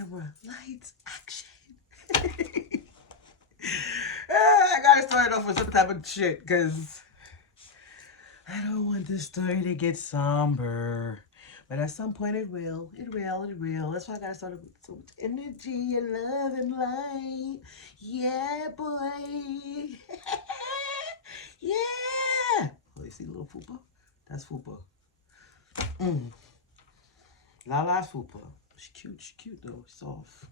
camera, lights, action. I gotta start it off with some type of shit, because I don't want this story to get somber. But at some point it will. It will. It will. That's why I gotta start it with so much energy and love and light. Yeah, boy. Yeah. Oh, you see little Fupa? That's Fupa. Mm. Lala's Fupa. She's cute. She's cute though. Soft.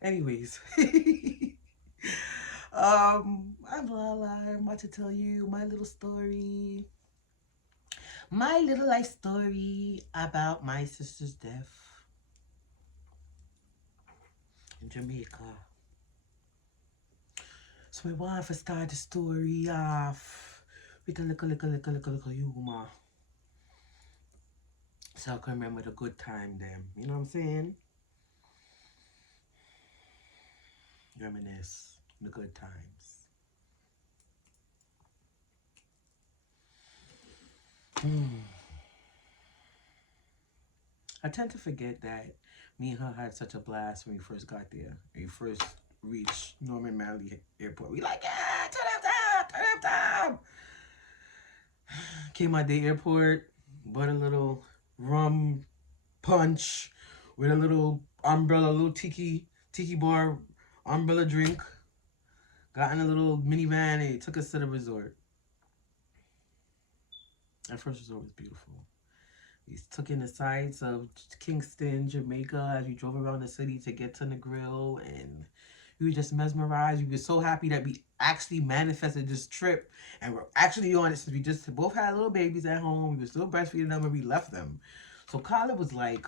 Anyways. I'm Lala. I'm about to tell you my little story. My little life story about my sister's death in Jamaica. So I want to start the story off with a little humor. So I can remember the good time them. You know what I'm saying? Reminisce the good times. I tend to forget that me and her had such a blast when we first got there. When we first reached Norman Manley Airport. We like, yeah, turn up time, turn up time. Came out the airport, bought a little rum punch with a little umbrella, little tiki bar umbrella drink. Got in a little minivan and it took us to the resort. That first resort was beautiful. We took in the sights of Kingston, Jamaica as we drove around the city to get to the grill, and we were just mesmerized. We were so happy that we actually manifested this trip and we're actually on it since we just both had little babies at home. We were still breastfeeding them when we left them. So Kyla was like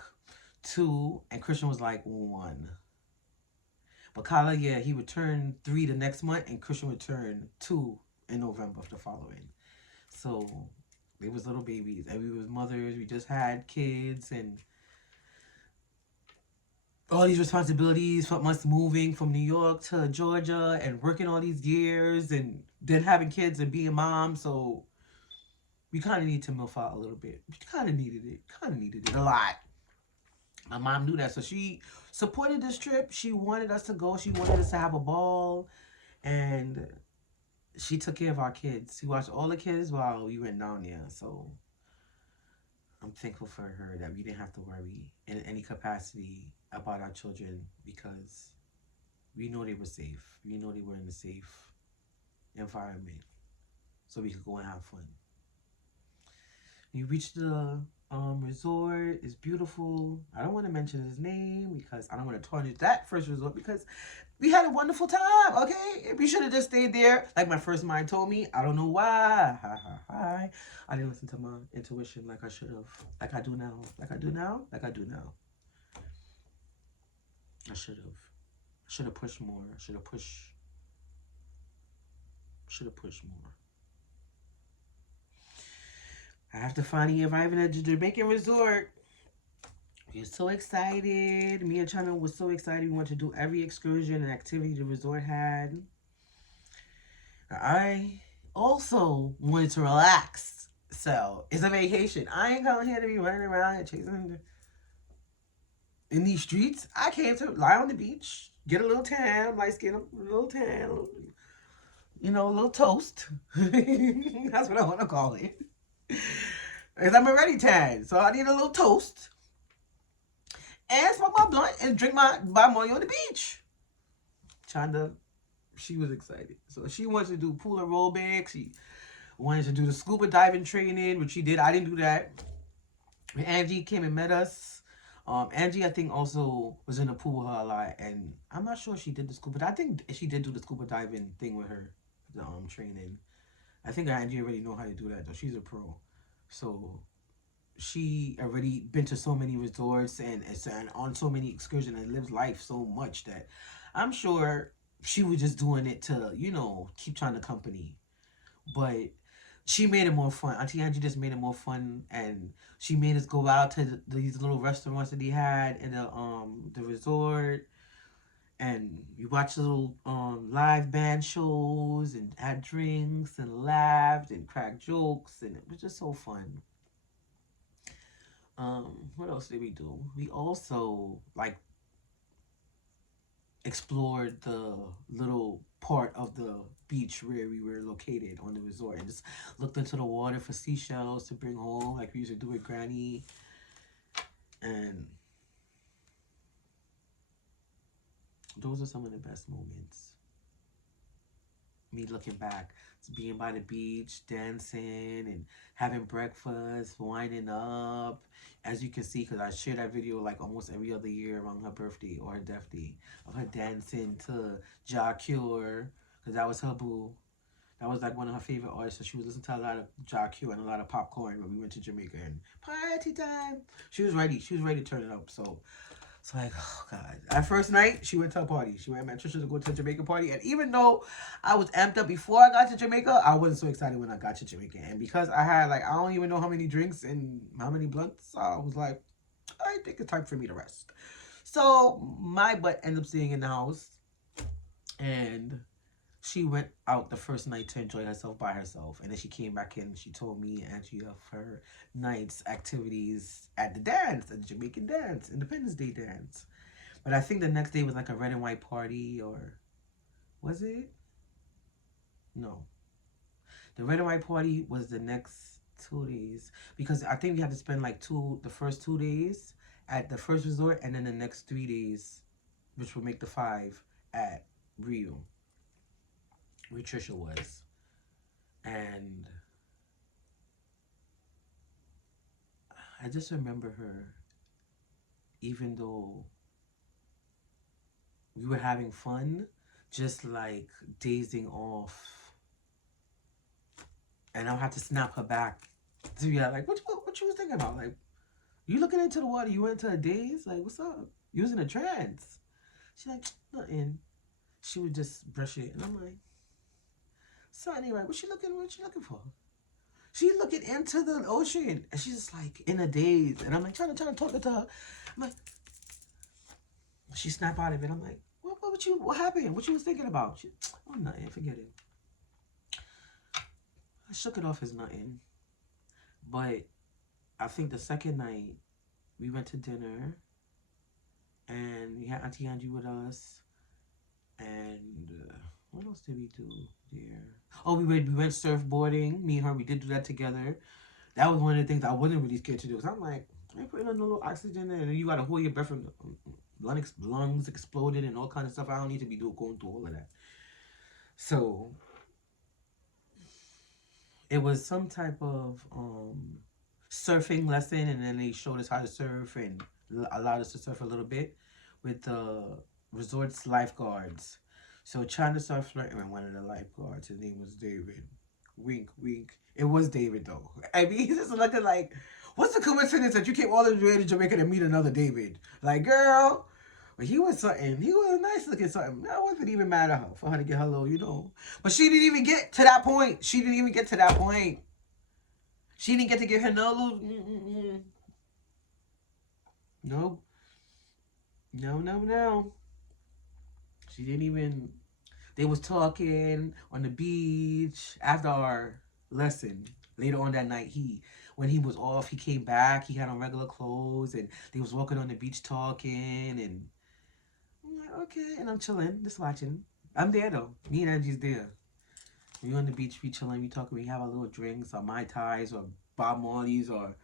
2 and Christian was like 1. But Kyla, yeah, he would turn 3 the next month and Christian would turn 2 in November of the following. So they was little babies and we was mothers. We just had kids and all these responsibilities from us moving from New York to Georgia and working all these years and then having kids and being mom. So we kind of need to milf out a little bit. We kind of needed it. Kind of needed it a lot. My mom knew that. So she supported this trip. She wanted us to go. She wanted us to have a ball. And she took care of our kids. She watched all the kids while we went down there. So I'm thankful for her that we didn't have to worry in any capacity about our children because we know they were safe. We know they were in a safe environment, so we could go and have fun. We reached the resort. It's beautiful. I don't want to mention his name because I don't want to tarnish that first resort because we had a wonderful time. Okay, we should have just stayed there, like my first mind told me. I don't know why. Ha ha ha. I didn't listen to my intuition like I should have. Like I do now. Like I do now. Like I do now. I should have. I should have pushed more. I should have pushed. Should have pushed more. I have to finally arrive at the Jamaican resort. We were so excited. Me and China was so excited. We wanted to do every excursion and activity the resort had. I also wanted to relax. So it's a vacation. I ain't coming here to be running around and chasing in these streets. I came to lie on the beach, get a little tan, light skin, a little tan, a little toast. That's what I want to call it. Because I'm already tan, so I need a little toast and smoke my blunt and drink my money on the beach. Chanda, she was excited. So she wanted to do pool aerobics. She wanted to do the scuba diving training, which she did. I didn't do that. Angie came and met us. Angie, I think, also was in the pool with her a lot, and I'm not sure if she did the scuba. I think she did do the scuba diving thing with her, the training. I think Angie already know how to do that though. She's a pro, so she already been to so many resorts and on so many excursions and lives life so much that I'm sure she was just doing it to keep trying to company, but she made it more fun. Auntie Angie just made it more fun, and she made us go out to these little restaurants that he had in the resort, and we watched little live band shows and had drinks and laughed and cracked jokes, and it was just so fun. What else did we do? We also like explored the little part of the beach where we were located on the resort, and just looked into the water for seashells to bring home, like we used to do with Granny. And those are some of the best moments. Me looking back, being by the beach, dancing and having breakfast, winding up. As you can see, because I share that video like almost every other year around her birthday or her death day, of her dancing to Ja Cure, because that was her boo. That was like one of her favorite artists. So she was listening to a lot of Ja Cure and a lot of Popcorn when we went to Jamaica, and party time. She was ready. She was ready to turn it up. So like, oh God. That first night, she went to a party. She went with Trisha to go to a Jamaica party. And even though I was amped up before I got to Jamaica, I wasn't so excited when I got to Jamaica. And because I had like, I don't even know how many drinks and how many blunts, I was like, I think it's time for me to rest. So my butt ended up staying in the house. And she went out the first night to enjoy herself by herself. And then she came back in and she told me and Angie of her night's activities at the dance, at the Jamaican dance, Independence Day dance. But I think the next day was like a red and white party, or was it? No. The red and white party was the next 2 days, because I think we had to spend like the first 2 days at the first resort, and then the next 3 days, which would make the 5 at Rio, where Trisha was. And I just remember her, even though we were having fun, just like dazing off. And I'll have to snap her back to be like, what you was thinking about? Like, you looking into the water, you went into a daze? Like, what's up? You was in a trance. She's like, nothing. She would just brush it. And I'm like, so anyway, what you looking for? She's looking into the ocean. And she's just like in a daze. And I'm like, trying to talk to her. I'm like, she snapped out of it. I'm like, what happened? What you was thinking about? Oh, nothing. Forget it. I shook it off as nothing. But I think the second night, we went to dinner. And we had Auntie Angie with us. And what else did we do there? Oh, we went surfboarding. Me and her, we did do that together. That was one of the things I wasn't really scared to do. Cause I'm like, I putting in a little oxygen in, and you gotta hold your breath from lungs exploded and all kind of stuff. I don't need to be going through all of that. So it was some type of surfing lesson, and then they showed us how to surf and allowed us to surf a little bit with the resort's lifeguards. So trying to start flirting with one of the lifeguards. His name was David. Wink, wink. It was David though. I mean, he's just looking like, what's the coincidence that you came all the way to Jamaica to meet another David? Like, girl. But he was something. He was a nice looking something. That wasn't even mad at her for her to get her little, But she didn't even get to that point. She didn't even get to that point. She didn't get to give her no little. No. No, no, no. She didn't even. They was talking on the beach after our lesson. Later on that night, when he was off, he came back. He had on regular clothes, and they was walking on the beach talking. And I'm like, okay, and I'm chilling, just watching. I'm there though. Me and Angie's there. We on the beach, we chilling, we talking, we have our little drinks, or Mai Tais, or Bob Marley's, or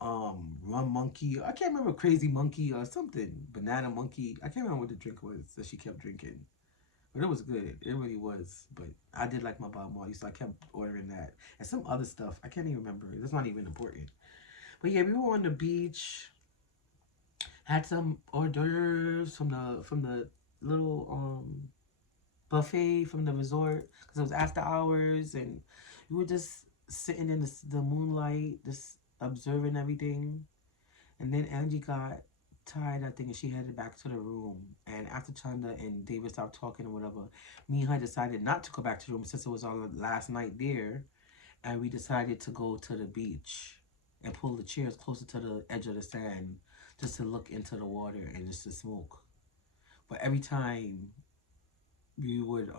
Rum Monkey. I can't remember, Crazy Monkey or something. Banana Monkey. I can't remember what the drink was that she kept drinking. But it was good. It really was. But I did like my Bob Marley, so I kept ordering that. And some other stuff. I can't even remember. That's not even important. But yeah, we were on the beach. Had some hors d'oeuvres from the little buffet from the resort, because it was after hours, and we were just sitting in the moonlight, just observing everything. And then Angie got tired, I think, and she headed back to the room. And after Chanda and David stopped talking or whatever, me and her decided not to go back to the room since it was our last night there. And we decided to go to the beach and pull the chairs closer to the edge of the sand just to look into the water and just to smoke. But every time we would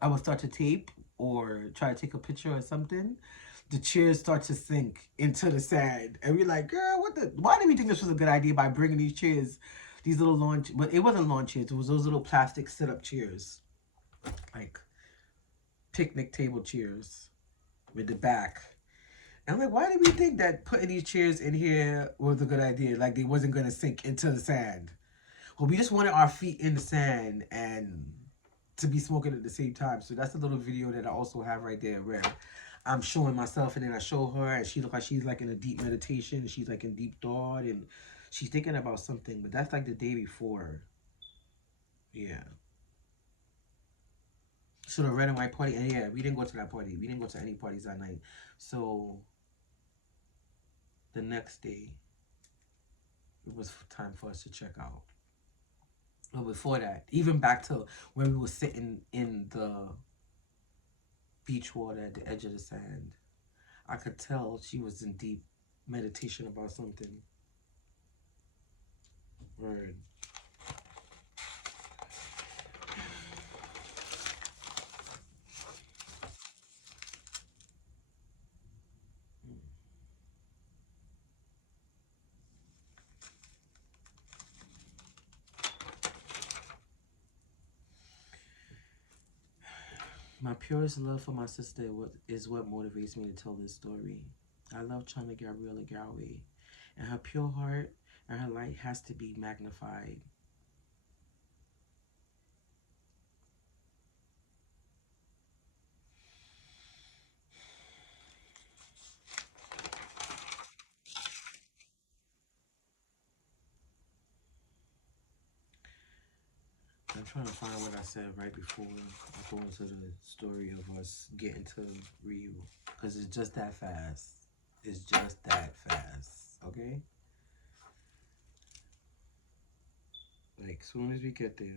I would start to tape or try to take a picture or something, the chairs start to sink into the sand. And we're like, girl, why did we think this was a good idea by bringing these chairs These little lawn, but it wasn't lawn chairs. It was those little plastic sit-up chairs, like picnic table chairs with the back. And I'm like, why did we think that putting these chairs in here was a good idea? Like they wasn't gonna sink into the sand. Well, we just wanted our feet in the sand and to be smoking at the same time. So that's a little video that I also have right there where I'm showing myself and then I show her and she look like she's like in a deep meditation and she's like in deep thought and she's thinking about something. But that's like the day before. Yeah. So the red and white party, and yeah, we didn't go to that party. We didn't go to any parties that night. So the next day, it was time for us to check out. But before that, even back to when we were sitting in the beach water at the edge of the sand, I could tell she was in deep meditation about something. Word. My purest love for my sister is what motivates me to tell this story. I love China Gabriella Galway, and her pure heart and her light has to be magnified. I'm trying to find what I said right before I go into the story of us getting to Ryu, because it's just that fast. It's just that fast, okay? Like, soon as we get there,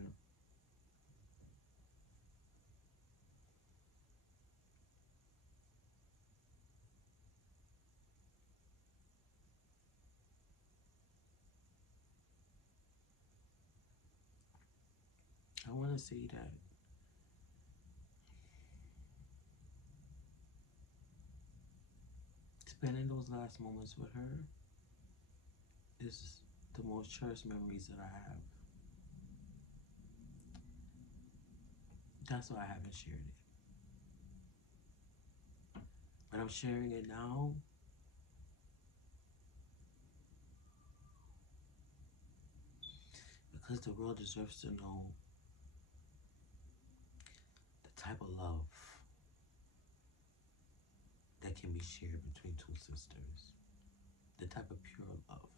I want to say that spending those last moments with her is the most cherished memories that I have. That's why I haven't shared it. But I'm sharing it now because the world deserves to know the type of love that can be shared between two sisters, the type of pure love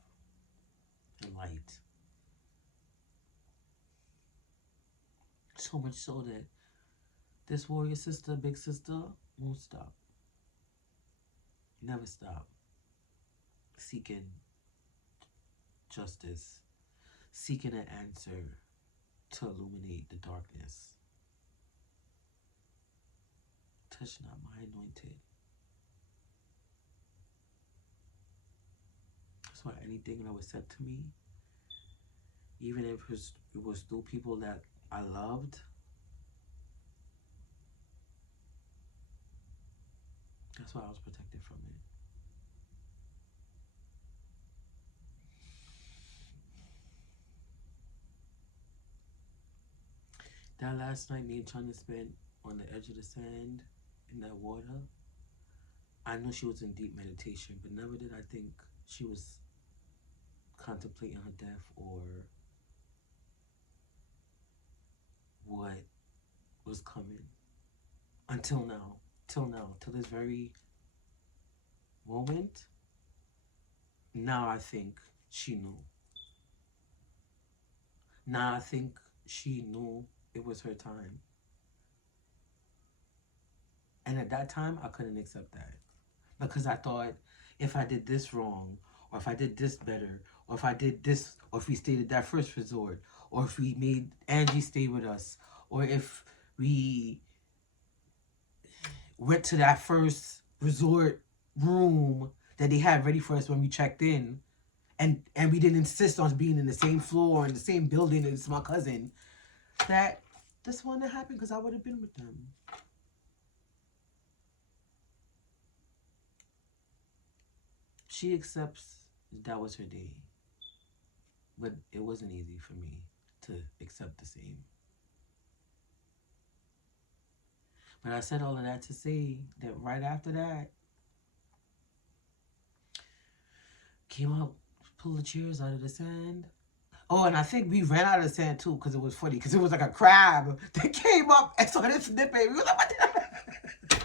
and light. So much so that this warrior sister, big sister, won't stop. Never stop seeking justice, seeking an answer to illuminate the darkness. Touch not my anointed. That's why anything that was said to me, even if it was through people that I loved, that's why I was protected from it. That last night, me and China spent on the edge of the sand in that water, I knew she was in deep meditation, but never did I think she was contemplating her death or what was coming. Until now, till this very moment, now I think she knew. Now I think she knew it was her time. And at that time, I couldn't accept that because I thought if I did this wrong, or if I did this better, or if I did this, or if we stayed at that first resort, or if we made Angie stay with us, or if we went to that first resort room that they had ready for us when we checked in, and we didn't insist on being in the same floor in the same building as my cousin, that this wouldn't have happened because I would have been with them. She accepts that was her day. but it wasn't easy for me to accept the same. But I said all of that to say that right after that, came out, pulled the chairs out of the sand. Oh, and I think we ran out of the sand too because it was funny because it was like a crab that came up and started snipping. We was like, what the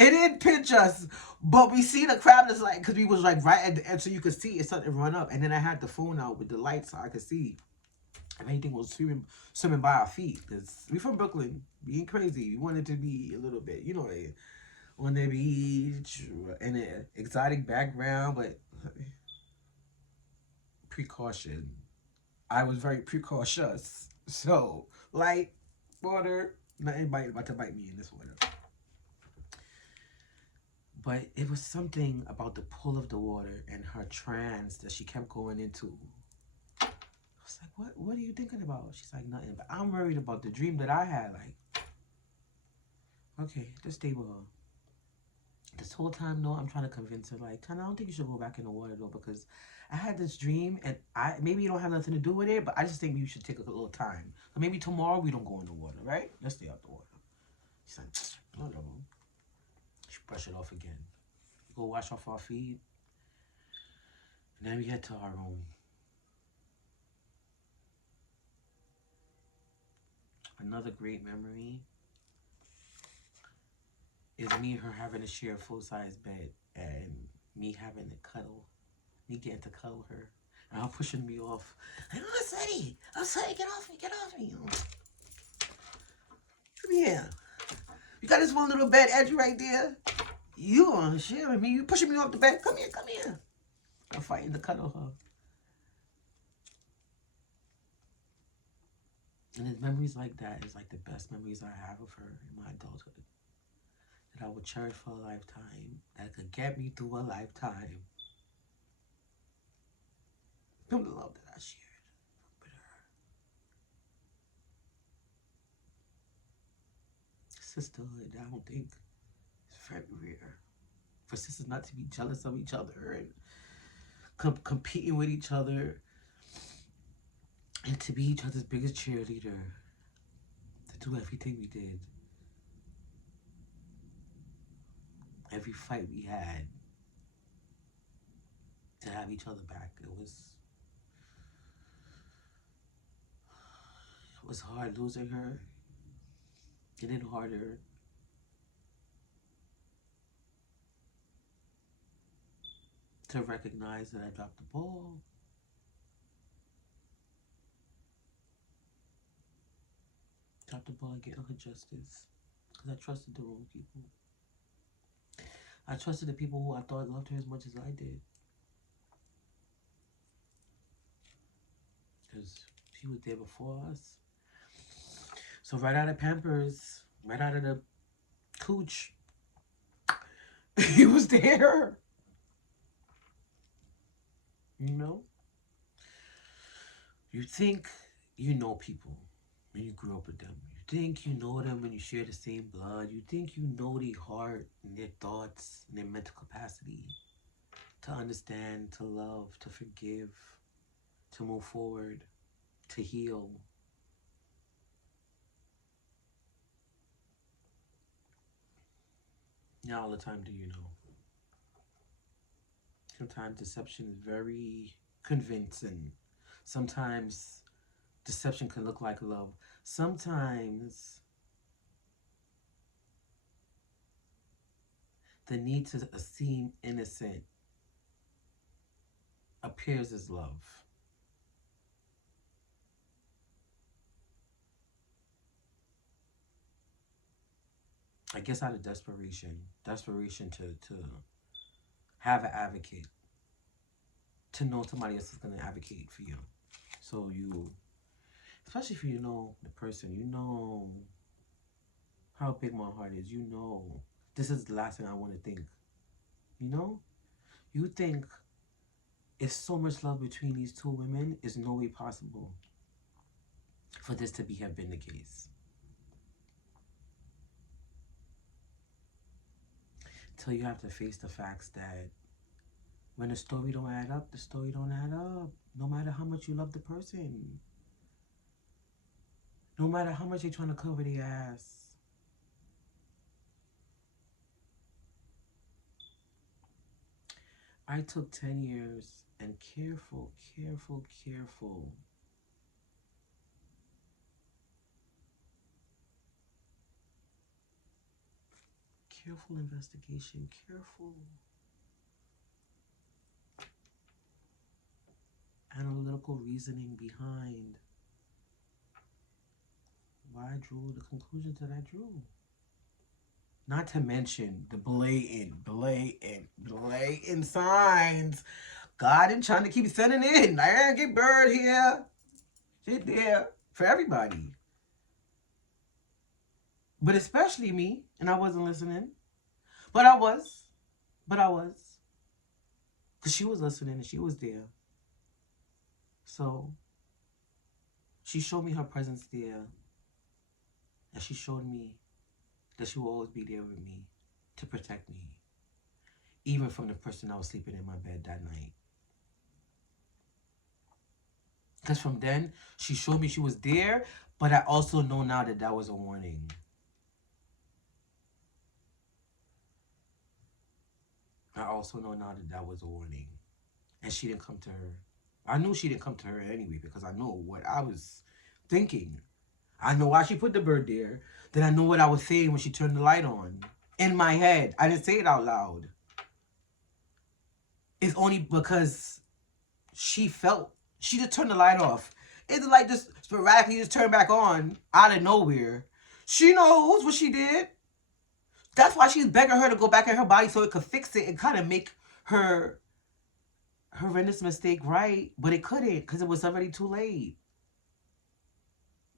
It didn't pinch us, but we see the crab that's like, because we was like right at the end so you could see it started to run up. And then I had the phone out with the lights so I could see if anything was swimming by our feet. Because we from Brooklyn, being crazy. We wanted to be a little bit, on the beach in an exotic background, but precaution. I was very precautious. So, light, water, nothing about to bite me in this water. But it was something about the pull of the water and her trance that she kept going into. I was like, what are you thinking about? She's like, nothing. But I'm worried about the dream that I had. Like, okay, just stay with her. This whole time, though, I'm trying to convince her, like, Tana, I don't think you should go back in the water, though, because I had this dream, and maybe you don't have nothing to do with it, but I just think you should take a little time. So maybe tomorrow we don't go in the water, right? Let's stay out the water. She's like, whatever. She brush it off again. We go wash off our feet, and then we head to our room. Another great memory is me and her having to share a full-size bed and me having to cuddle, me getting to cuddle her, and her pushing me off. Like, oh, I'm sorry, get off me. Come here. You got this one little bed edge right there. You on share with me. You pushing me off the bed. Come here. I'm fighting to cuddle her. And it's memories like that is like the best memories I have of her in my adulthood. That I would cherish for a lifetime. That could get me through a lifetime. From the love that I shared with her. Sisterhood, I don't think it's very rare. For sisters not to be jealous of each other and competing with each other and to be each other's biggest cheerleader, to do everything we did, every fight we had, to have each other back. It was hard losing her, and then harder to recognize that I dropped the ball. Dropped the ball and getting her justice. Because I trusted the wrong people. I trusted the people who I thought loved her as much as I did. Because she was there before us. So right out of Pampers, right out of the cooch, he was there. You know? You think you know people when you grew up with them. You think you know them when you share the same blood. You think you know their heart and their thoughts and their mental capacity to understand, to love, to forgive, to move forward, to heal. Not all the time do you know. Sometimes deception is very convincing. Sometimes deception can look like love. Sometimes the need to seem innocent appears as love. I guess out of desperation to have an advocate, to know somebody else is going to advocate for you. So you, especially if you know the person, you know how big my heart is. You know, this is the last thing I want to think. You know, you think if so much love between these two women is no way possible for this to have been the case. Till you have to face the facts that When the story don't add up, the story don't add up. No matter how much you love the person. No matter how much you're trying to cover the ass. I took 10 years and careful investigation, careful analytical reasoning behind why I drew the conclusions that I drew. Not to mention the blatant signs God is trying to keep sending in. I get bird here, shit there, for everybody. But especially me, and I wasn't listening. But I was. Because she was listening and she was there. So she showed me her presence there. And she showed me that she will always be there with me to protect me. Even from the person that was sleeping in my bed that night. Because from then, she showed me she was there, but I also know now that that was a warning. I also know now that that was a warning. And she didn't come to her. I knew she didn't come to her anyway because I know what I was thinking. I know why she put the bird there. Then I know what I was saying when she turned the light on. In my head. I didn't say it out loud. It's only because she felt. She just turned the light off. It's like just sporadically just turned back on out of nowhere. She knows what she did. That's why she's begging her to go back in her body so it could fix it and kind of make her horrendous mistake right. But it couldn't because it was already too late.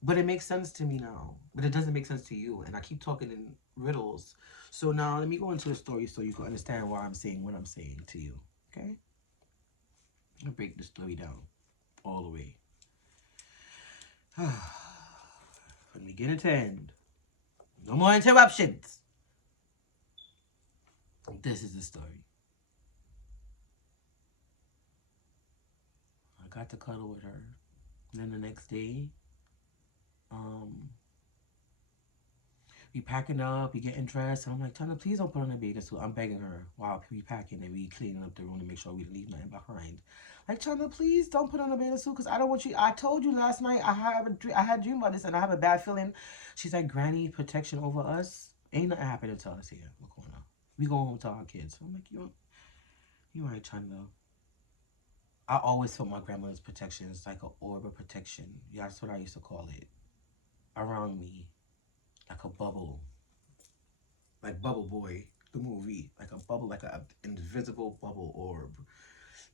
But it makes sense to me now. But it doesn't make sense to you. And I keep talking in riddles. So now let me go into the story so you can understand why I'm saying what I'm saying to you. Okay? I'll break the story down all the way. From beginning to end. No more interruptions. This is the story. I got to cuddle with her. And then the next day, we packing up, we getting dressed, and I'm like, Tana, please don't put on a bathing suit. I'm begging her while we packing and we cleaning up the room to make sure we leave nothing behind. Like, Tana, please don't put on a bathing suit because I don't want you. I told you last night I had a dream about this and I have a bad feeling. She's like, Granny, protection over us. Ain't nothing happening to us here. What's going on? We go home to our kids. I'm like, you ain't trying to. I always felt my grandmother's protection is like an orb of protection. Yeah, that's what I used to call it. Around me. Like a bubble. Like Bubble Boy, the movie. Like a bubble, like an invisible bubble orb.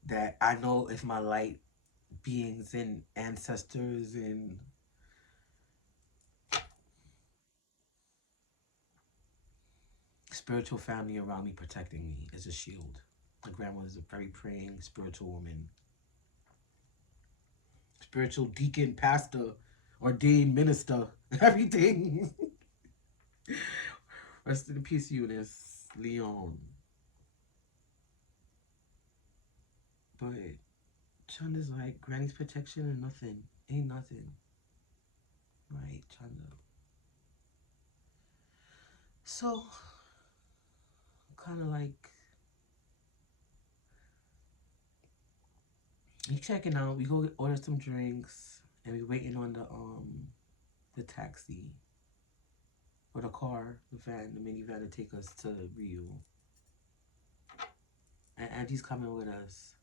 That I know if my light beings and ancestors and spiritual family around me protecting me as a shield. My grandmother is a very praying spiritual woman. Spiritual deacon, pastor, ordained minister, everything. Rest in peace, Eunice Leon. But Chunda's like, Granny's protection and nothing. Ain't nothing. Right, Chunda. So, kind of like, we checking out. We go order some drinks, and we waiting on the taxi, or the car, the van, the minivan to take us to Rio. And Angie's coming with us.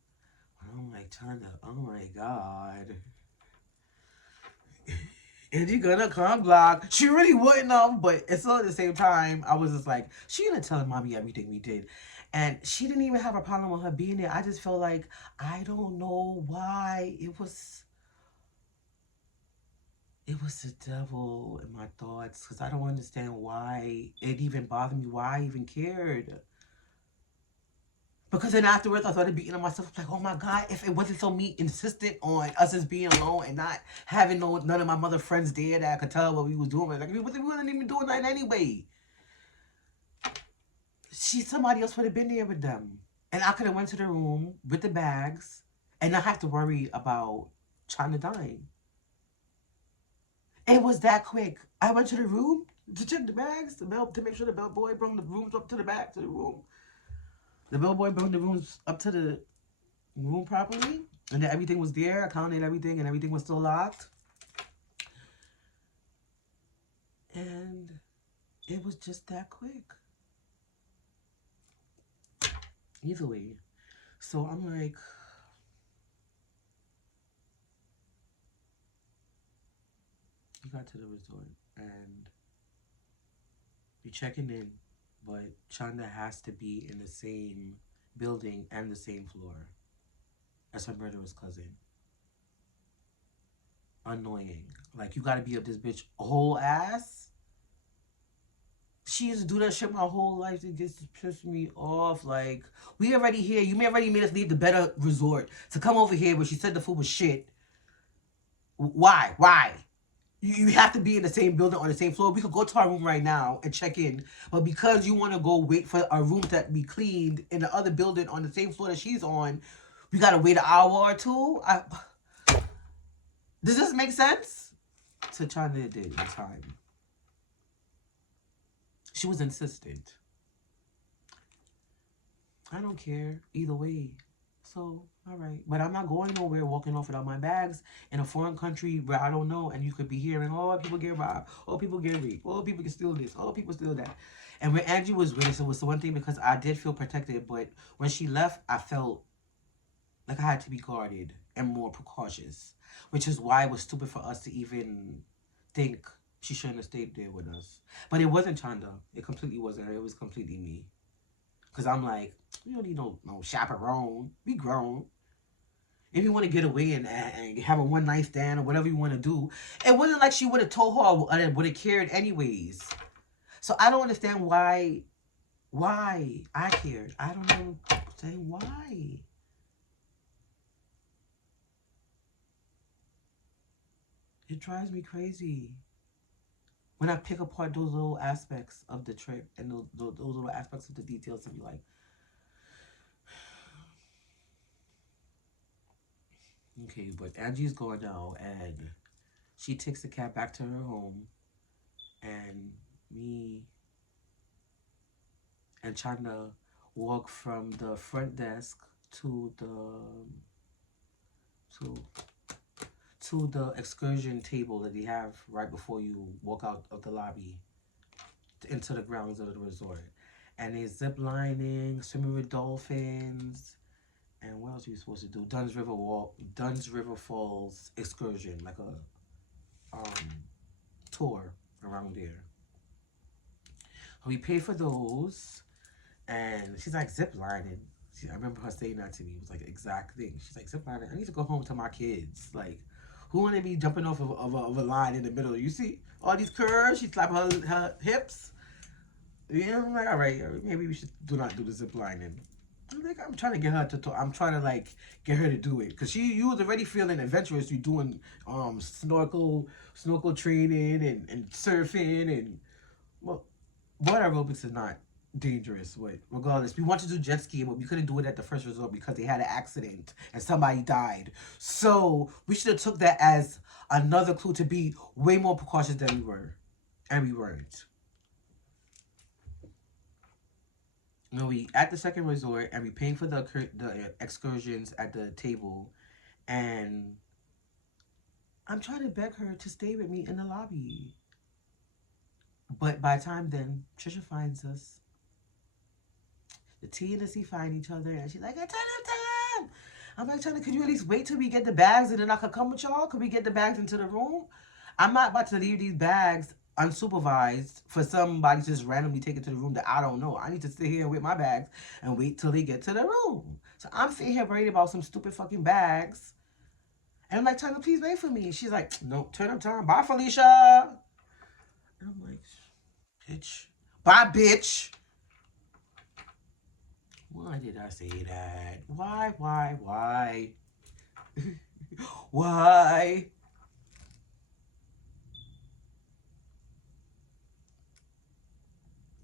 And I'm like, Chanda, oh my God. Angie gonna come block. She really wouldn't have, but it's still at the same time, I was just like, she gonna tell mommy everything we did. And she didn't even have a problem with her being there. I just felt like, I don't know why. It was the devil in my thoughts. Because I don't understand why it even bothered me. Why I even cared. Because then afterwards, I started beating on myself. Like, oh my God, if it wasn't so me insistent on us just being alone and not having none of my mother friends there that I could tell what we was doing. Like, we wasn't even doing that anyway. Somebody else would have been there with them. And I could have went to the room with the bags and not have to worry about China dying. It was that quick. I went to the room to check the bags, to make sure the bellboy brought the rooms up to the back to the room. The bellboy brought the rooms up to the room properly, and that everything was there. I counted everything, and everything was still locked. And it was just that quick. Either way. So I'm like, we got to the resort, and we checking in, but Chanda has to be in the same building and the same floor as her murderous cousin. Annoying. Like, you gotta be up this bitch whole ass. She used to do that shit my whole life. It just pissed me off. Like, we already here. You may already made us leave the better resort to come over here where she said the food was shit. Why? Why? You have to be in the same building on the same floor. We could go to our room right now and check in. But because you want to go wait for our room to be cleaned in the other building on the same floor that she's on, we got to wait an hour or two. Does this make sense? To China it did in time. She was insistent. I don't care either way. So, all right. But I'm not going nowhere walking off without my bags in a foreign country where I don't know, and you could be hearing, oh, people get robbed, oh, people get raped, oh, people can steal this, oh, people steal that. And when Angie was with us, it was the one thing because I did feel protected, but when she left, I felt like I had to be guarded and more precautious, which is why it was stupid for us to even think she shouldn't have stayed there with us. But it wasn't Chanda. It completely wasn't her. It was completely me. Because I'm like, you don't need no chaperone. We grown. If you want to get away and have a one night stand or whatever you want to do, it wasn't like she would have told her or would have cared anyways. So I don't understand why I cared. I don't know saying why. It drives me crazy when I pick apart those little aspects of the trip and those little aspects of the details and be like, okay, but Angie's going now and she takes the cat back to her home and me and China walk from the front desk to to the excursion table that they have right before you walk out of the lobby into the grounds of the resort. And they zip lining, swimming with dolphins, and what else are you supposed to do? Dunn's River Falls excursion, like a tour around there. We pay for those, and she's like zip lining. I remember her saying that to me. It was like the exact thing. She's like zip lining. I need to go home to my kids. Like, who want to be jumping off of a line in the middle? You see all these curves. She slap her hips. Yeah, I'm like, all right, maybe we should do not do the zip lining. I'm trying to get her to talk. I'm trying to like get her to do it because you was already feeling adventurous. You doing snorkel training and surfing and well, water aerobics is not dangerous. But regardless, we wanted to do jet skiing, but we couldn't do it at the first resort because they had an accident and somebody died. So we should have took that as another clue to be way more precautious than we were, and we weren't. No, we at the second resort and we paying for the excursions at the table, and I'm trying to beg her to stay with me in the lobby. But by the time then, Trisha finds us. The T and the C find each other, and she's like, "I tell him." I'm like, Tryna, could you at least wait till we get the bags and then I could come with y'all? Could we get the bags into the room? I'm not about to leave these bags unsupervised for somebody to just randomly take it to the room that I don't know. I need to sit here with my bags and wait till they get to the room. So I'm sitting here worried about some stupid fucking bags. And I'm like, Tryna, please wait for me. She's like, no, turn up time. Bye, Felicia. And I'm like, bitch. Bye, bitch. Why did I say that? Why? Why?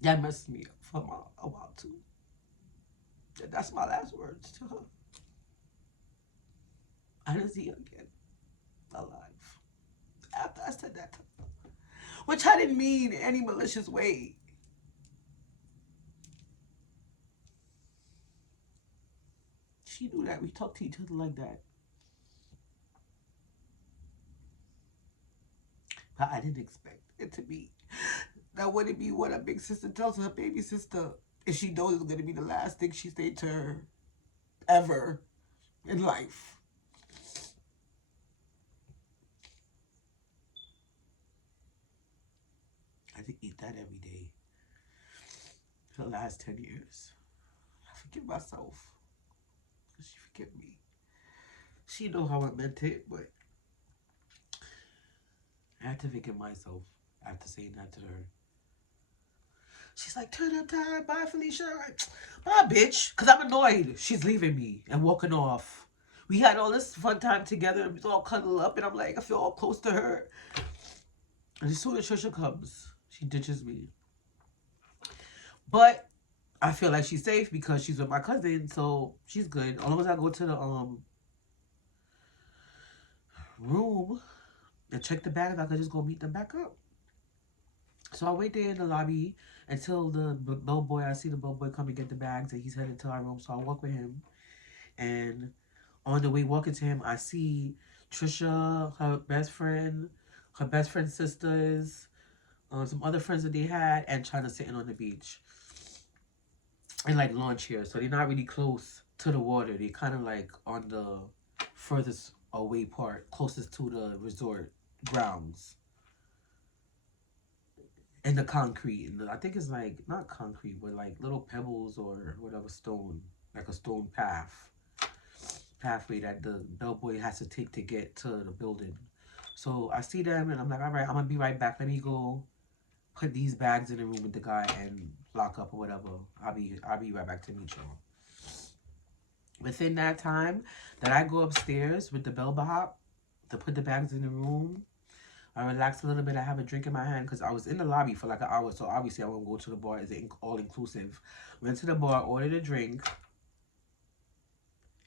That messed me up for a while too. That's my last words to her. I didn't see her again alive after I said that to her, which I didn't mean any malicious way. She knew that we talked to each other like that. But I didn't expect it to be. That wouldn't be what a big sister tells her baby sister if she knows it's going to be the last thing she said to her ever in life. I had to eat that every day for the last 10 years. I forgive myself because she forgive me. She know how I meant it, but I had to forgive myself after saying that to her. She's like, turn up time, bye Felicia. I'm like, bye bitch, because I'm annoyed. She's leaving me and walking off. We had all this fun time together and we all cuddle up and I'm like, I feel all close to her. And as soon as Trisha comes, she ditches me. But I feel like she's safe because she's with my cousin, so she's good. As long as I go to the room and check the bags, I could just go meet them back up. So I wait there in the lobby until the bellboy, I see the bellboy come and get the bags and he's headed to our room. So I walk with him. And on the way walking to him, I see Trisha, her best friend's sisters, some other friends that they had, and China sitting on the beach. And like lawn chairs. So they're not really close to the water. They kind of like on the furthest away part, closest to the resort grounds. And the concrete. And I think it's like, not concrete, but like little pebbles or whatever stone. Like a stone pathway that the bellboy has to take to get to the building. So I see them and I'm like, all right, I'm gonna be right back. Let me go put these bags in the room with the guy and lock up or whatever. I'll be right back to meet y'all. Within that time that I go upstairs with the bellhop to put the bags in the room, I relax a little bit. I have a drink in my hand because I was in the lobby for like an hour. So obviously I won't go to the bar. It's all inclusive. Went to the bar, ordered a drink,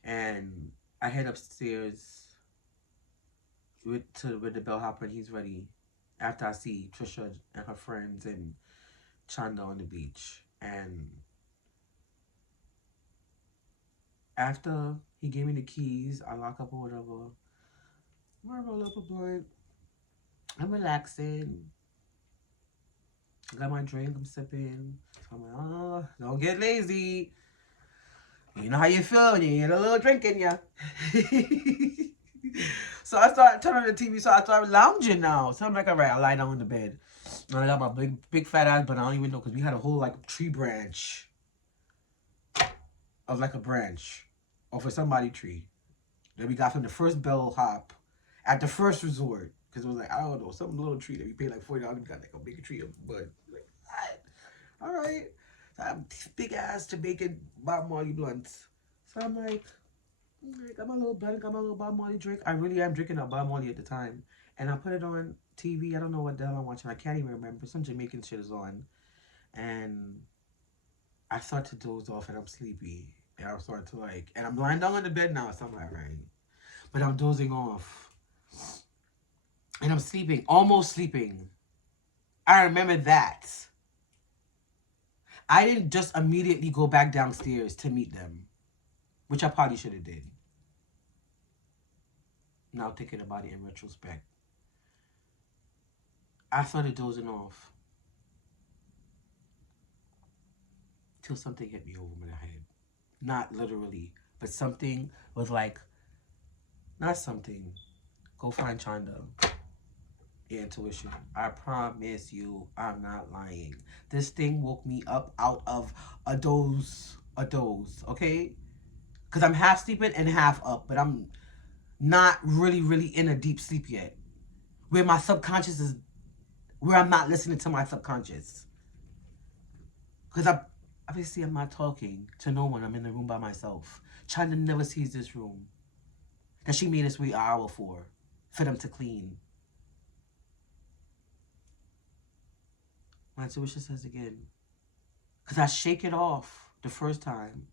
and I head upstairs with the bellhop when he's ready. After I see Trisha and her friends and Chanda on the beach. And after he gave me the keys, I lock up or whatever. I roll up a blunt. I'm relaxing. I got my drink, I'm sipping. So I'm like, oh, don't get lazy. You know how you feel when you get a little drink in ya. So I started turning on the TV, so I started lounging now. So I'm like, all right, I lie down in the bed. And I got my big fat ass, but I don't even know because we had a whole like tree branch of like a branch off of somebody tree that we got from the first bellhop at the first resort. Because it was like, I don't know, some little tree that we paid like $40. We got like a big tree of bud. Like, all right. So I have big ass Jamaican Bob Marley blunts. So I'm like, got my little blunt, got my little Bob Marley drink. I really am drinking a Bob Marley at the time. And I put it on TV. I don't know what the hell I'm watching. I can't even remember. Some Jamaican shit is on. And I start to doze off and I'm sleepy. And I'm starting to like, and I'm lying down on the bed now. So I'm like, right. But I'm dozing off. And I'm sleeping, almost sleeping. I remember that. I didn't just immediately go back downstairs to meet them, which I probably should have did. Now thinking about it in retrospect. I started dozing off till something hit me over my head. Not literally, but something was like, not something. Go find Chanda. Your intuition. I promise you, I'm not lying. This thing woke me up out of a doze, okay? Because I'm half sleeping and half up, but I'm not really in a deep sleep yet. Where my subconscious is, where I'm not listening to my subconscious. Because obviously I'm not talking to no one. I'm in the room by myself. China never sees this room that she made us wait an hour for them to clean. My intuition says again, because I shake it off the first time.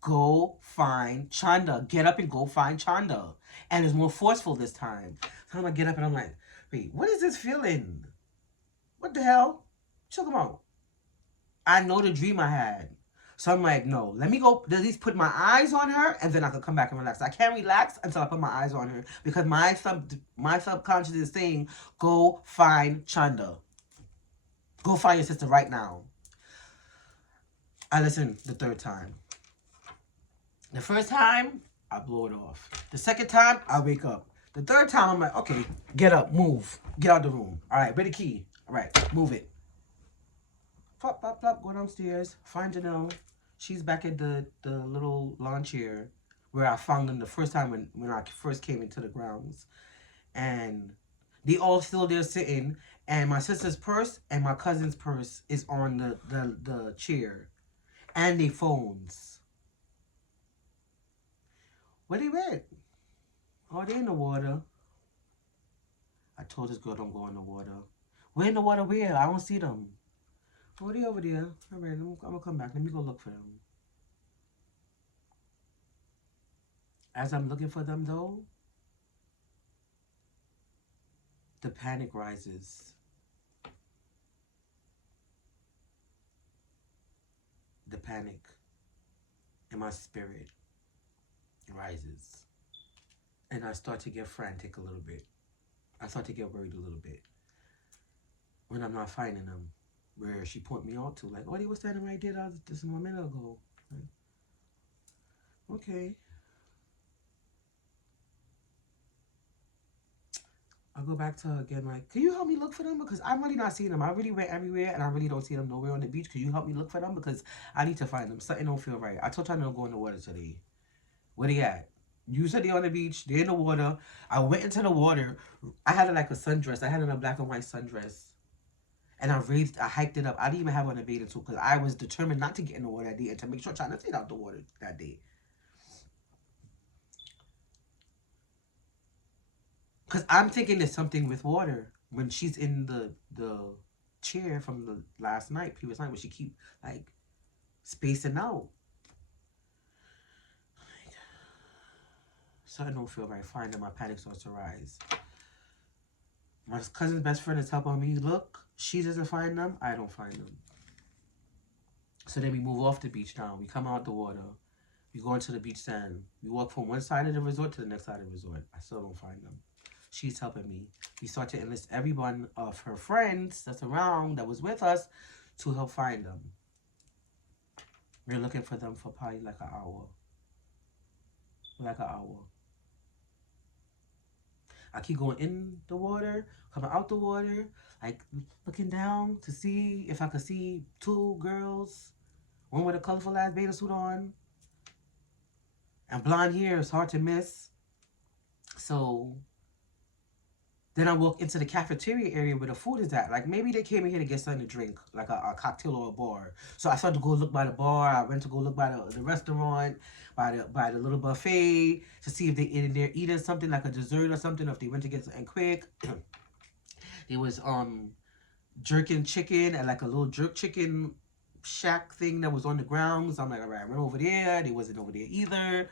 Go find Chanda. Get up and go find Chanda. And it's more forceful this time. So I'm like, get up and I'm like, wait, what is this feeling? What the hell? Talk about. I know the dream I had. So I'm like, no, let me go at least put my eyes on her and then I can come back and relax. I can't relax until I put my eyes on her because my subconscious is saying, go find Chanda. Go find your sister right now. I listen the third time. The first time, I blow it off. The second time, I wake up. The third time, I'm like, okay, get up, move. Get out the room. All right, where the key? All right, move it. Flop, flop, flop, go downstairs. Find Janelle. She's back at the little lawn chair where I found them the first time when I first came into the grounds. And they all still there sitting. And my sister's purse and my cousin's purse is on the chair. And their phones. Where they went? Oh, they in the water. I told this girl don't go in the water. Where in the water? Where? I don't see them. Oh, they over there. All right, I'm gonna come back. Let me go look for them. As I'm looking for them, though, the panic rises. The panic in my spirit rises. And I start to get frantic a little bit. I start to get worried a little bit when I'm not finding them. Where she point me out to, like, oh, they were standing right there just a minute ago. Like, okay. I'll go back to her again, like, can you help me look for them? Because I'm really not seeing them. I really went everywhere, and I really don't see them nowhere on the beach. Can you help me look for them? Because I need to find them. Something don't feel right. I told her I don't go in the water today. Where they at? You said they on the beach. They're in the water. I went into the water. I had like a sundress. I had on a black and white sundress. And I hiked it up. I didn't even have on a bathing suit because I was determined not to get in the water that day and to make sure China stayed out the water that day. Because I'm thinking there's something with water when she's in the chair from the previous night, where she keep like spacing out. So I don't feel right. Finding my panic starts to rise. My cousin's best friend is helping me look. She doesn't find them. I don't find them. So then we move off the beach now. We come out the water. We go into the beach sand. We walk from one side of the resort to the next side of the resort. I still don't find them. She's helping me. We start to enlist every one of her friends that's around, that was with us, to help find them. We're looking for them for probably like an hour. I keep going in the water, coming out the water, like looking down to see if I could see two girls, one with a colorful ass bathing suit on, and blonde hair is hard to miss. So then I walk into the cafeteria area where the food is at. Like maybe they came in here to get something to drink, like a cocktail or a bar. So I started to go look by the bar. I went to go look by the restaurant, by the little buffet to see if they in there eating something like a dessert or something, or if they went to get something quick. There was jerking chicken at like a little jerk chicken shack thing that was on the ground. So I'm like, all right, I went over there. They wasn't over there either.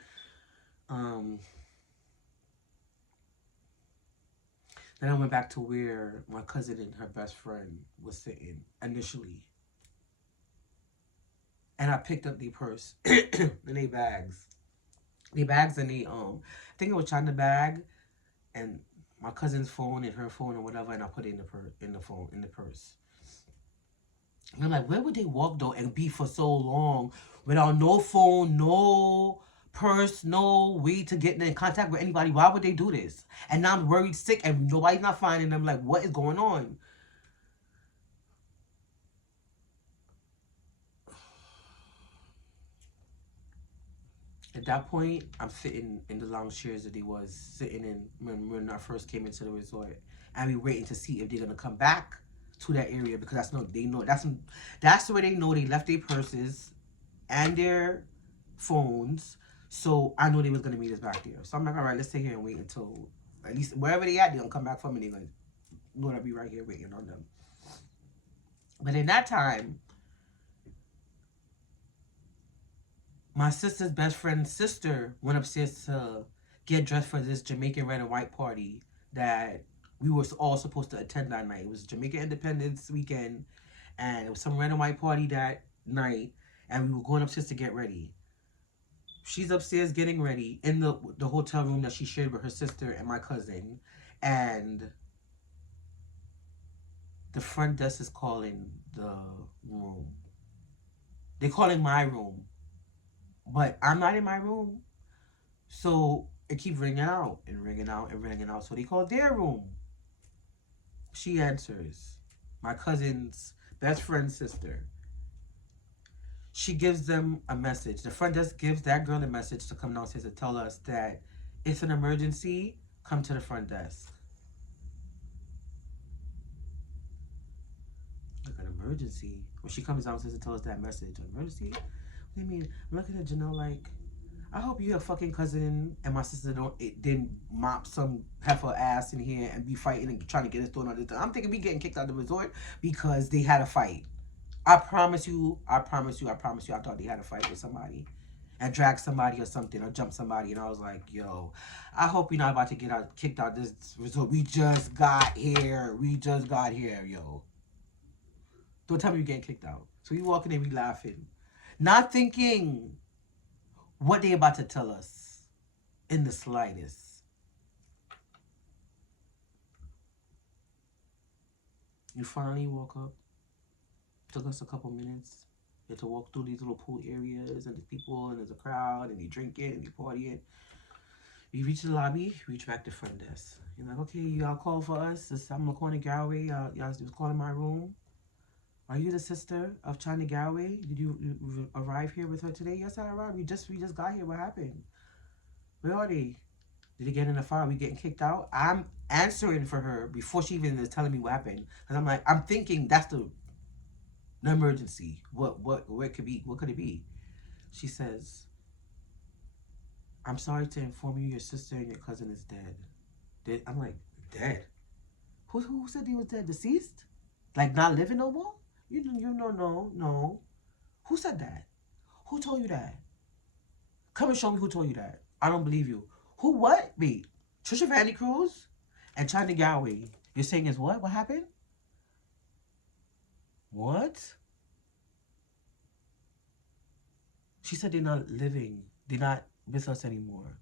Then I went back to where my cousin and her best friend was sitting initially. And I picked up the purse and they bags. The bags and the I think it was China bag and my cousin's phone and her phone or whatever, and I put it in the purse. And I'm like, where would they walk though and be for so long without no phone, no purse, no way to get in contact with anybody? Why would they do this? And now I'm worried, sick, and nobody's not finding them. Like, what is going on? At that point, I'm sitting in the lounge chairs that they was sitting in when I first came into the resort, and we waiting to see if they're gonna come back to that area because that's where they know they left their purses and their phones. So I know they was gonna meet us back there. So I'm like, all right, let's stay here and wait until at least wherever they at, they gonna come back from, and they gonna be right here waiting on them. But in that time, My sister's best friend's sister went upstairs to get dressed for this Jamaican red and white party that we were all supposed to attend that night. It was Jamaican Independence weekend, and it was some red and white party that night, and we were going upstairs to get ready. She's upstairs getting ready in the hotel room that she shared with her sister and my cousin, and the front desk is calling the room. They're calling my room, but I'm not in my room. So it keeps ringing out and ringing out and ringing out. So they call their room. She answers. My cousin's best friend's sister. She gives them a message. The front desk gives that girl a message to come downstairs to tell us that it's an emergency. Come to the front desk. Like an emergency. When she comes downstairs to tell us that message, an emergency. What do you mean? I'm looking at Janelle like, I hope your fucking cousin and my sister didn't mop some heifer ass in here and be fighting and trying to get us thrown out of the. I'm thinking we getting kicked out of the resort because they had a fight. I promise you, I promise you, I promise you. I thought they had a fight with somebody and drag somebody or something or jump somebody, and I was like, yo, I hope you're not about to get out kicked out this resort. We just got here. We just got here, yo. Don't tell me you're getting kicked out. So we walking in, we laughing, not thinking what they about to tell us in the slightest. You finally woke up. Took us a couple minutes. You had to walk through these little pool areas and there's people and there's a crowd and they drinking and they partying. We reach the lobby, reach back to front desk. You're like, okay, y'all call for us. I'm LaQuanta Galway. Y'all was calling my room. Are you the sister of China Galway? Did you arrive here with her today? Yes, I arrived. We just got here. What happened? Where are they? Did they get in the fire? Are we getting kicked out? I'm answering for her before she even is telling me what happened. Because I'm like, I'm thinking that's the emergency. What could be? What could it be? She says, I'm sorry to inform you your sister and your cousin is dead. I'm like, dead? Who said he was dead? Deceased? Like not living no more? You know, no. Who said that? Who told you that? Come and show me who told you that. I don't believe you. Who what? Wait. Trisha Vandy Cruz and China Galway. You're saying is what? What happened? What? She said they're not living. They're not with us anymore.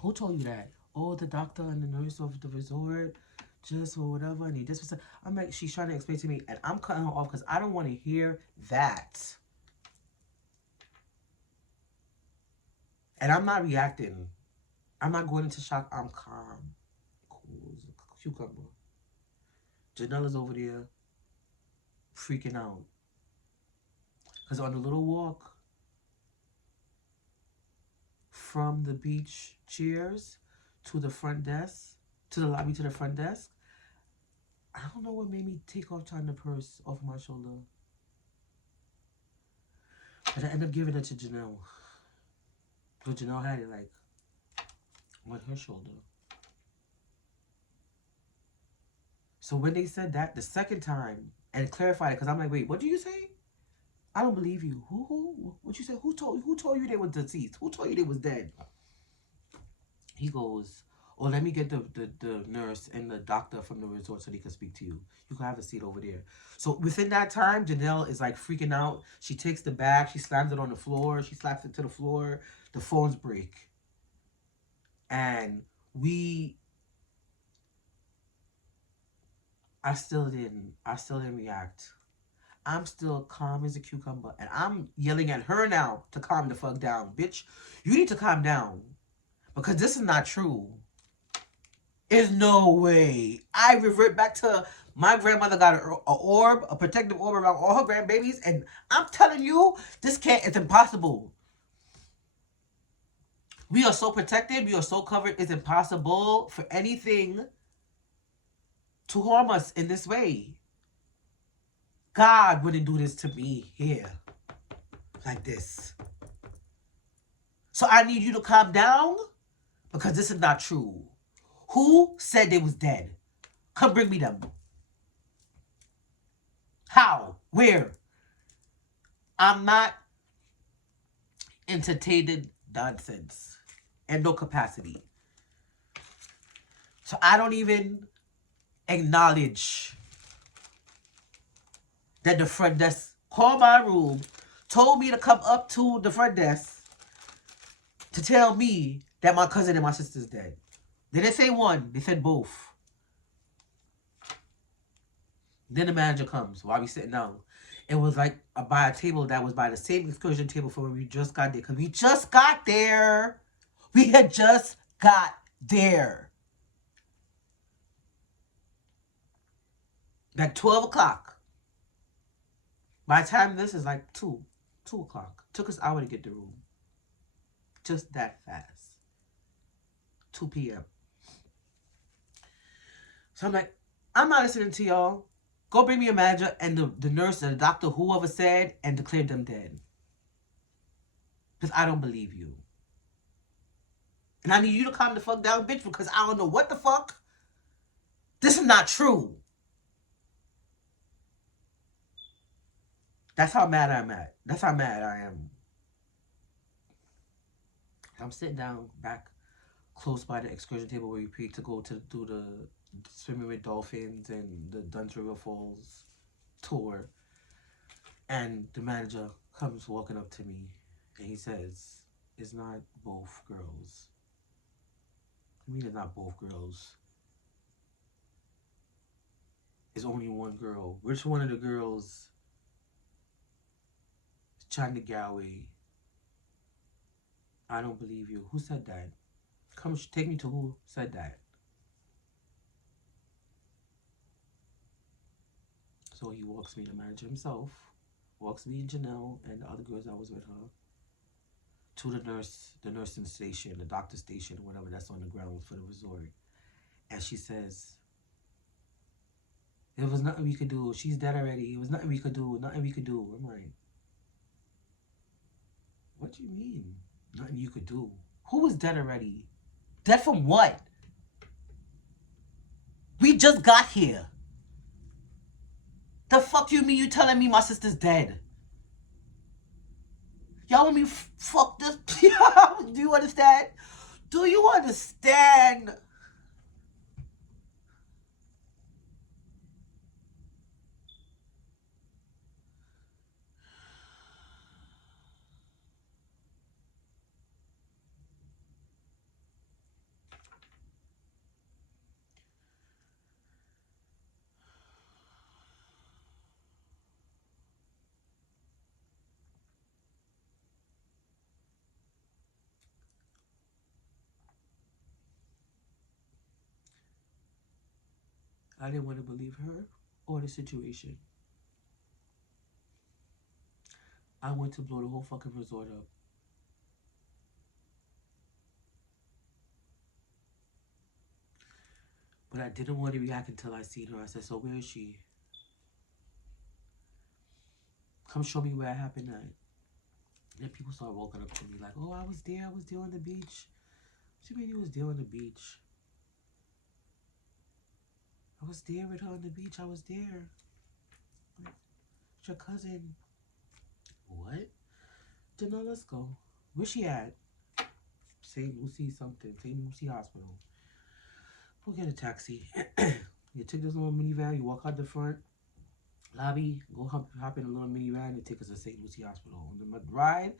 Who told you that? Oh, the doctor and the nurse of the resort, just or whatever. And he just was. I'm like, she's trying to explain to me, and I'm cutting her off because I don't want to hear that. And I'm not reacting. I'm not going into shock. I'm calm. Cool as a cucumber. Janella's over there freaking out. Because on the little walk from the beach chairs to the front desk, to the lobby to the front desk, I don't know what made me take off China purse off my shoulder. But I ended up giving it to Janelle. But Janelle had it like on her shoulder. So when they said that the second time and clarified it, because I'm like, wait, what do you say? I don't believe you. Who? What you say? Who told you they was deceased? Who told you they was dead? He goes, oh, let me get the nurse and the doctor from the resort so they can speak to you. You can have a seat over there. So within that time, Janelle is like freaking out. She takes the bag, she slams it on the floor, she slaps it to the floor, the phones break. And I still didn't react. I'm still calm as a cucumber. And I'm yelling at her now to calm the fuck down. Bitch, you need to calm down. Because this is not true. There's no way. I revert back to my grandmother got a protective orb around all her grandbabies. And I'm telling you, it's impossible. We are so protected. We are so covered. It's impossible for anything to harm us in this way. God wouldn't do this to me here. Like this. So I need you to calm down. Because this is not true. Who said they was dead? Come bring me them. How? Where? I'm not entertained nonsense and no capacity. So I don't even acknowledge that the front desk called my room, told me to come up to the front desk to tell me that my cousin and my sister's dead. They didn't say one, they said both. Then the manager comes while we sitting down. It was like by a table that was by the same excursion table for when we just got there. Because we just got there. We had just got there. Like 12 o'clock. By the time this is like 2 o'clock. Took us an hour to get the room. Just that fast. 2 p.m. So I'm like, I'm not listening to y'all. Go bring me a manager and the nurse and the doctor, whoever said, and declared them dead. Because I don't believe you. And I need you to calm the fuck down, bitch, because I don't know what the fuck. This is not true. That's how mad I'm at. That's how mad I am. I'm sitting down back close by the excursion table where we paid to go to do the swimming with dolphins and the Duns River Falls tour. And the manager comes walking up to me and he says, it's not both girls. I mean, it's not both girls. It's only one girl. Which one of the girls? China Galway. I don't believe you. Who said that? Come take me to who said that. So he walks me, the manager himself, walks me and Janelle and the other girls that was with her to the nursing station, the doctor station, whatever that's on the ground for the resort. And she says, there was nothing we could do. She's dead already. It was nothing we could do. Nothing we could do. I'm like, what do you mean? Nothing you could do? Who was dead already? Dead from what? We just got here. The fuck you mean you telling me my sister's dead? Y'all want me fuck this? Do you understand? Do you understand? I didn't want to believe her or the situation. I went to blow the whole fucking resort up. But I didn't want to react until I seen her. I said, so where is she? Come show me where it happened at. And people started walking up to me like, oh, I was there on the beach. What you mean you was there on the beach? I was there with her on the beach. I was there. Like, it's your cousin. What? Janelle, let's go. Where she at? St. Lucie something. St. Lucie Hospital. We'll get a taxi. You take this little minivan, you walk out the front lobby, go hop in a little minivan and take us to St. Lucie Hospital. On the ride,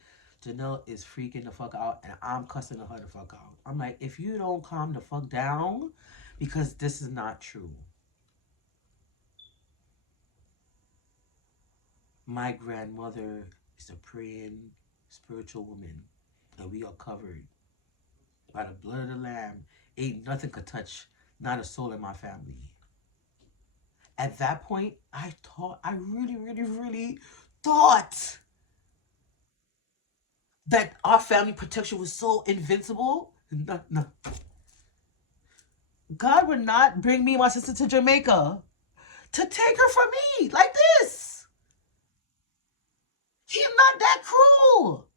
Janelle is freaking the fuck out and I'm cussing her the fuck out. I'm like, if you don't calm the fuck down, because this is not true. My grandmother is a praying spiritual woman and we are covered by the blood of the Lamb. Ain't nothing could touch, not a soul in my family. At that point, I really, really, really thought that our family protection was so invincible. No, no. God would not bring me and my sister to Jamaica to take her from me like this. He's not that cruel.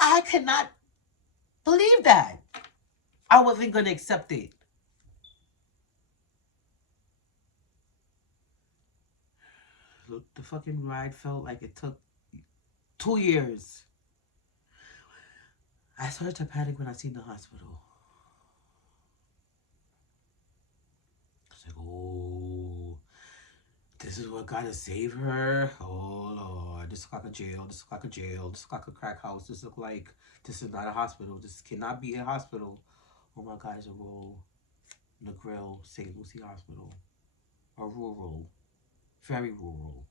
I cannot believe that. I wasn't going to accept it. The fucking ride felt like it took 2 years. I started to panic when I seen the hospital. I was like, oh, this is what gotta save her. Oh Lord, this look like a jail. This look like a jail. This look like a crack house. This is not a hospital. This cannot be a hospital. Oh my God, it's a rural Negril St. Lucie Hospital. A rural, very rural.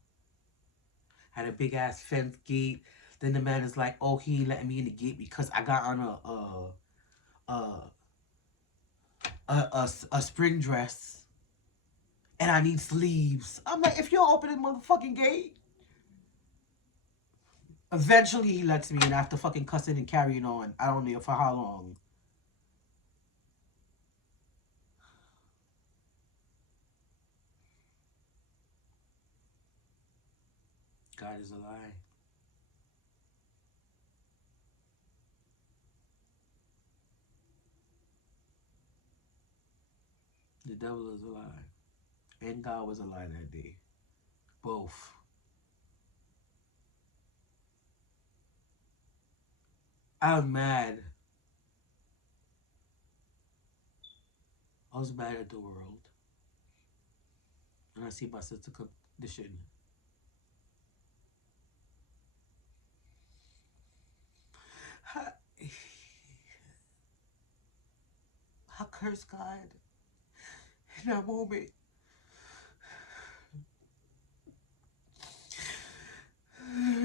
Had a big ass fence gate. Then the man is like, oh, he ain't letting me in the gate because I got on a a spring dress and I need sleeves. I'm like, if you don't open the motherfucking gate. Eventually he lets me in after fucking cussing and carrying on. I don't know for how long. God is a lie. The devil is a lie. And God was a lie that day. Both. I was mad. I was mad at the world. And I see my sister condition. I curse God in that moment.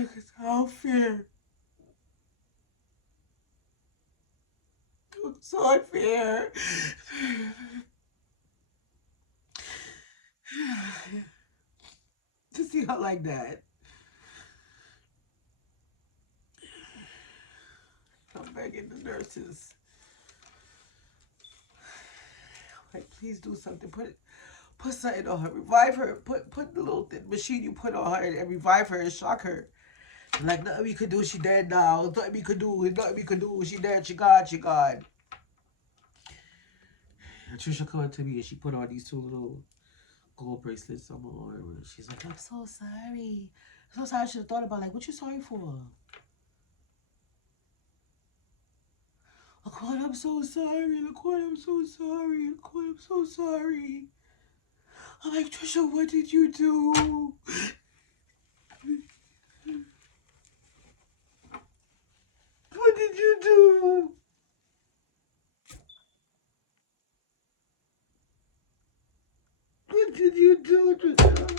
Because I don't fear. It was so unfair. To see her like that. I'm begging the nurses. Like, please do something. Put something on her. Revive her. Put the little machine you put on her and revive her and shock her. Like, nothing we could do. She dead now. Nothing we could do. Nothing we could do. She dead. She gone. She gone. And Trisha came to me and she put on these two little gold bracelets on my arm. She's like, I'm so sorry. I'm so sorry. I should have thought about, like, what you sorry for? Laquan, I'm so sorry. Laquan, I'm so sorry. Laquan, I'm so sorry. I'm like, Trisha, what did you do? What did you do? What did you do, Trisha?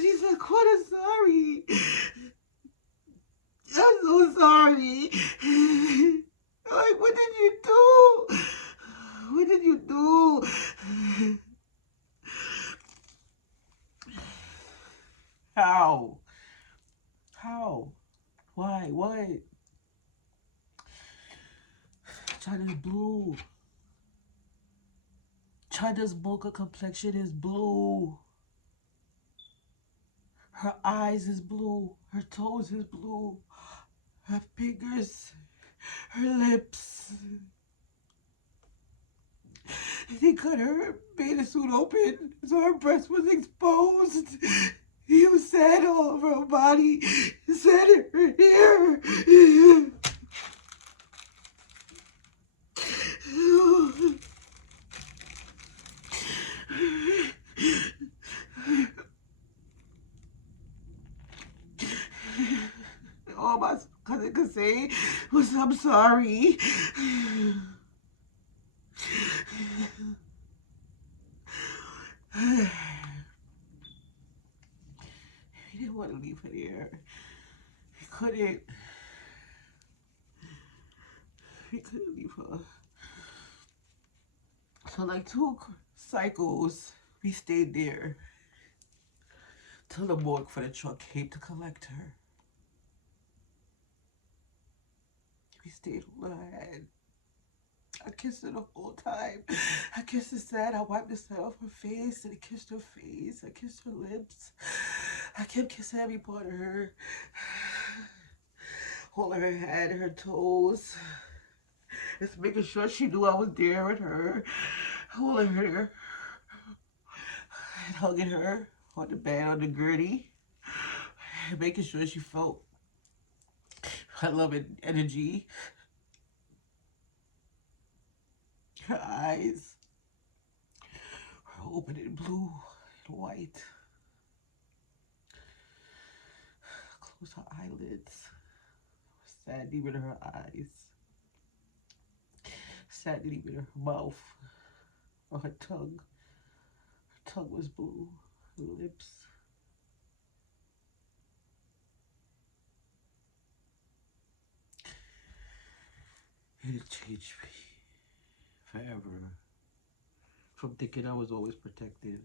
She's like, what? I'm sorry. I'm so sorry. I'm like, what did you do? What did you do? How? How? Why? What? China's blue. China's mocha complexion is blue. Her eyes is blue. Her toes is blue. Her fingers. Her lips. They cut her bathing suit open so her breast was exposed. He was sand all over her body. Sand in her hair. All my cousin could say was, I'm sorry. He didn't want to leave her there. He couldn't. He couldn't leave her. So like 2 cycles, we stayed there till the morgue for the truck came to collect her. We stayed on her head. I kissed her the whole time. I kissed her side. I wiped the side off her face and I kissed her face. I kissed her lips. I kept kissing every part of her. Holding her head, her toes. Just making sure she knew I was there with her, holding her, and hugging her on the bed, on the gurney, and making sure she felt her love and energy. Her eyes were open and blue and white. Close her eyelids. Sad even in her eyes. Sad even in her mouth. Or her tongue. Her tongue was blue. Her lips. It changed me forever. From thinking I was always protected.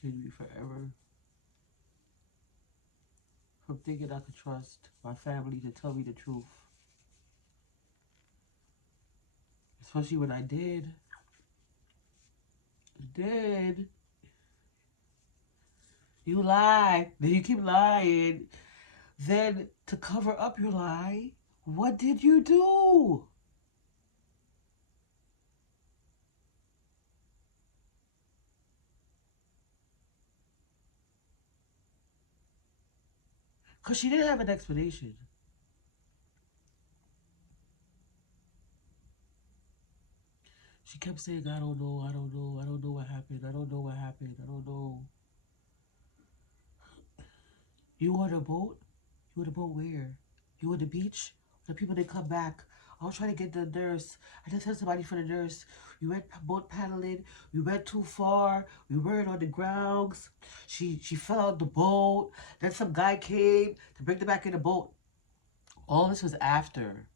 Changed me forever. From thinking I could trust my family to tell me the truth. Especially when I did. Did. You lie. Then you keep lying. Then to cover up your lie, what did you do? Because she didn't have an explanation. She kept saying, I don't know, I don't know, I don't know what happened, I don't know what happened, I don't know. You on a boat? You on a boat where? You on the beach? The people didn't come back. I was trying to get the nurse. I just had somebody for the nurse. We went boat paddling. We went too far. We weren't on the grounds. She fell out the boat. Then some guy came to bring her back in the boat. All this was after.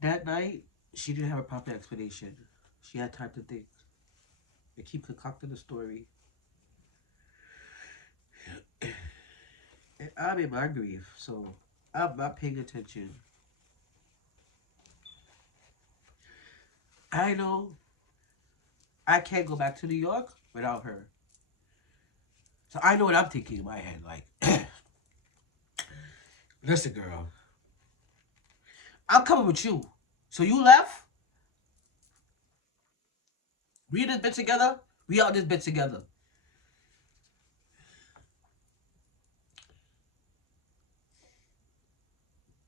That night, she didn't have a proper explanation. She had time to think and keep concocting the story. And I'm in my grief, so I'm not paying attention. I know I can't go back to New York without her. So I know what I'm thinking in my head. Like, listen, girl, I'm coming with you. So you left? We in this bit together? We out this bit together.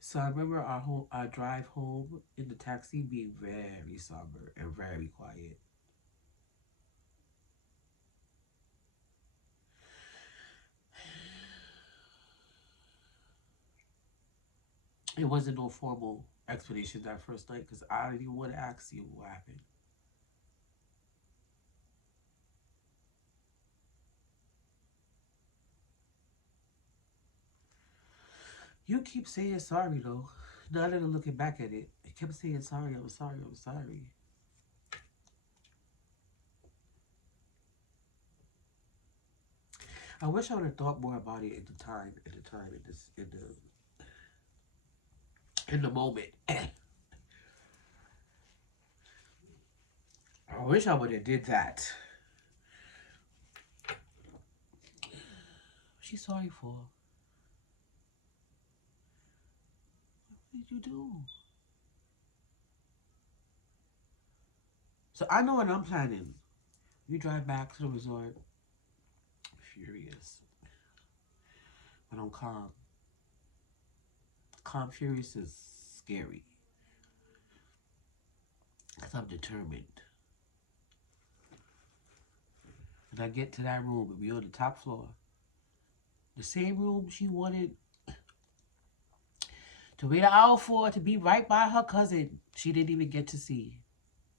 So I remember our drive home in the taxi being very somber and very quiet. It wasn't no formal explanation that first night because I didn't even want to ask you what happened. You keep saying sorry though. Now that I'm looking back at it, you kept saying sorry, I'm sorry, I'm sorry. I wish I would have thought more about it in the moment. I wish I would have did that. What's she sorry for? What did you do? So I know what I'm planning. We drive back to the resort. Furious. But I'm calm. Calm furious is scary. Because I'm determined. When I get to that room, we on the top floor. The same room she wanted to wait an hour for to be right by her cousin. She didn't even get to see.